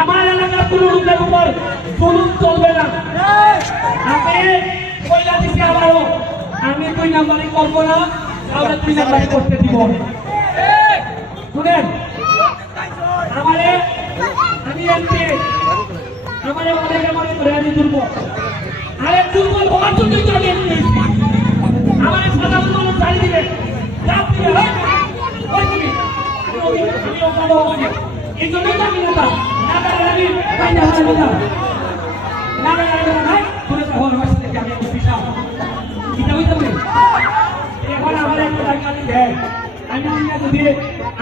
আমার এলাকার কোন লোকের উপর জুলুম চলবে না। আমি কইলা দিছি আবারও, আমি 2 নাম্বারই করবো না, তাহলে 2 নাম্বারই করতে দিব। শুনেন, আমি এমপি, আমারে অনেকে মনে করে আমি দুর্বল। আরে দুর্বল হওয়ার জন্যই তো আমি এমপি হয়েছি। আমার সাধারণ মানুষ জানি দিবে এই জন্য আমি নেতা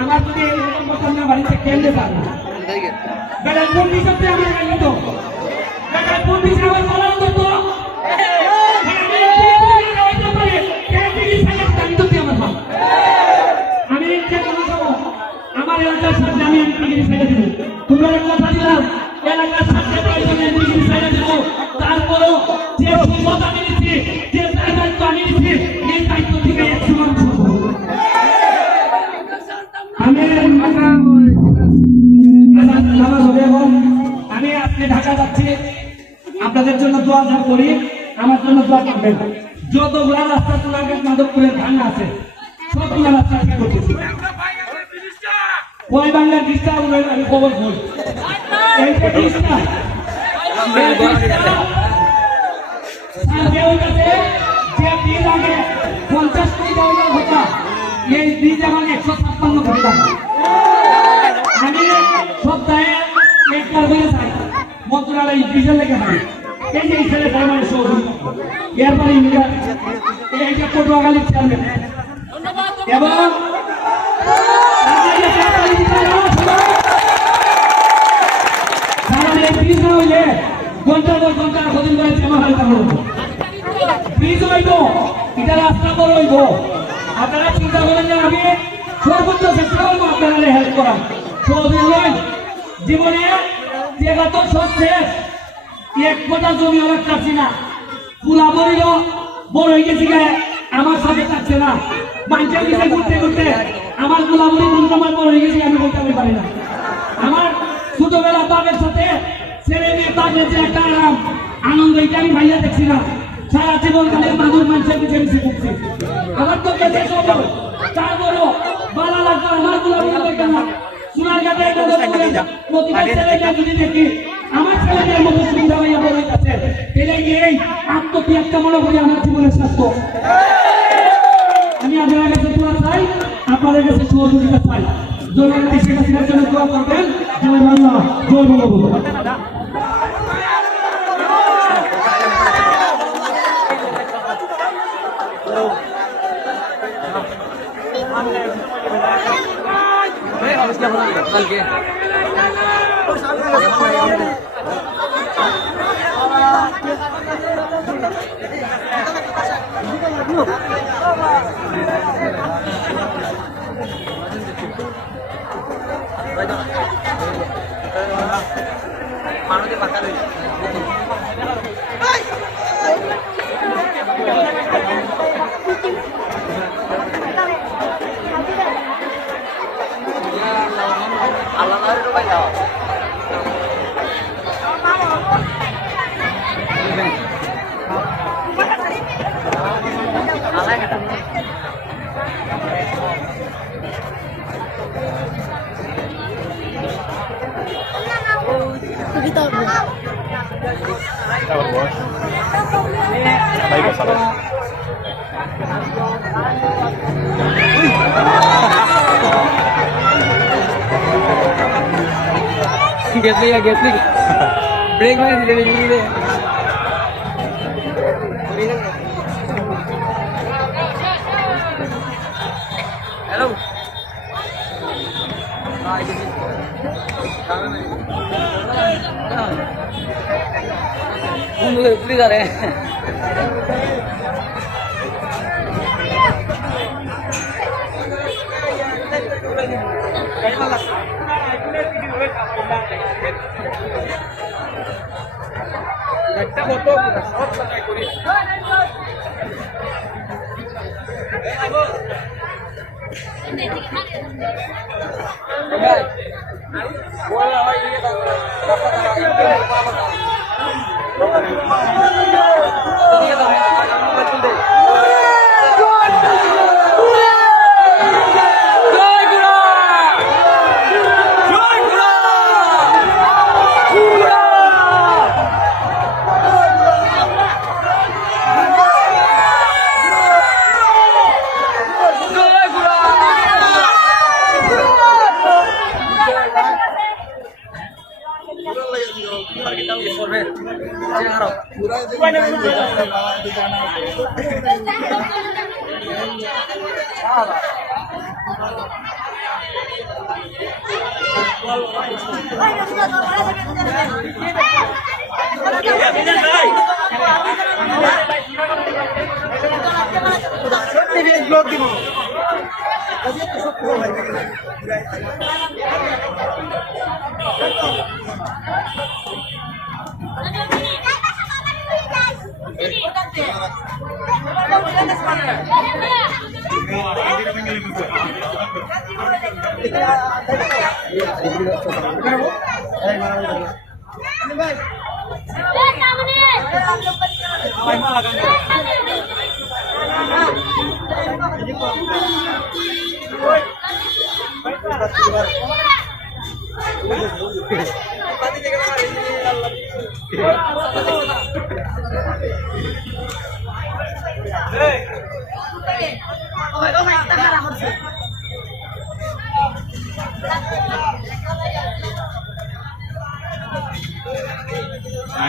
আমার যদি এরকম কথা না বাড়িতে কেন্দ্রে পাবো বেটার কোন হিসাবে আমার গাড়ি তো বেটার কোন হিসাবে আমার বলার তো আমি আমার এলাকার সাথে আমি এমপিগিরি ছেড়ে দিব। তোমরা কথা দিলাম এলাকার সাথে এমপিগিরি ছেড়ে দিব। তারপরও যে সম্পদ আমি নিচ্ছি, যে দায়িত্ব আমি নিচ্ছি, এই দায়িত্ব থেকে একটু মানুষ আমি আজকে ঢাকা যাচ্ছি, আপনাদের জন্য দোয়া করি, আমার জন্য দোয়া করবেন। যতগুলা রাস্তা তোলাকে মাধবপুরের ভাঙা আছে সবগুলা রাস্তা আজকে করতেছি। ওই বাংলার ডিস্টা আমি খবর বল এই যে ডিস্টা যে বীজ আগে 50 কোটি টাকা কথা, এই বীজ আমার 156 কোটি টাকা। আমি সপ্তাহে একবার করে যাই মন্ত্রণালয় বীজের লেগে পাই। এই যে ছেলে পরামর্শ এরপরে ইন্ডিয়া এই যে পটুয়াখালীর চেয়ারম্যান এবং আপনারা চিন্তা করেন যে আমি সর্বোচ্চ চেষ্টা করবো আপনারা হেল্প করা। জীবনে যে গত সব শেষ, 1 কোটা জমি আমার কাছে না, পুলা বড় বড় হয়ে গেছি গায়ে আমার সাথে থাকছে না। মানুষের দিকে ঘুরতে ঘুরতে আমার গোলামুড়ি কোন সময় বড় হয়ে গেছি আমি বলতে পারি না। আমার ছোটবেলা বাপের সাথে ছেলে মেয়ে বাপের যে একটা আরাম আনন্দ, এটা আমি ভাইয়া দেখছি না। সারা জীবন কালের মানুষ মানুষের পিছিয়ে পিছিয়ে ঘুরছি। আমার তো বেঁচে সবল তারপরও বালা লাগতো আমার গোলামুড়ি দেখেন না। সোনার ঘাটে প্রতিবার ছেলেটা যদি দেখি আমার ছেলেদের মতো সুবিধা ভাইয়া বড় হইতেছে, এলে এই আত্মত্যাগটা মনে করি আমার জীবনের স্বাস্থ্য। আমি আপনার কাছে দোয়া চাই, আপনাদের কাছে সহযোগিতা চাই। জনগণের শেখ হাসিনার জন্য দোয়া করবেন। জয় বাংলা, জয় Bangabandhu. Get break mana di dalam ini deh. Hello. Please are. একটা মতো সব কথাই করি এই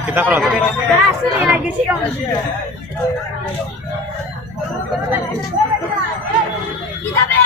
Kita kalau Asli lagi sih kamu. Kita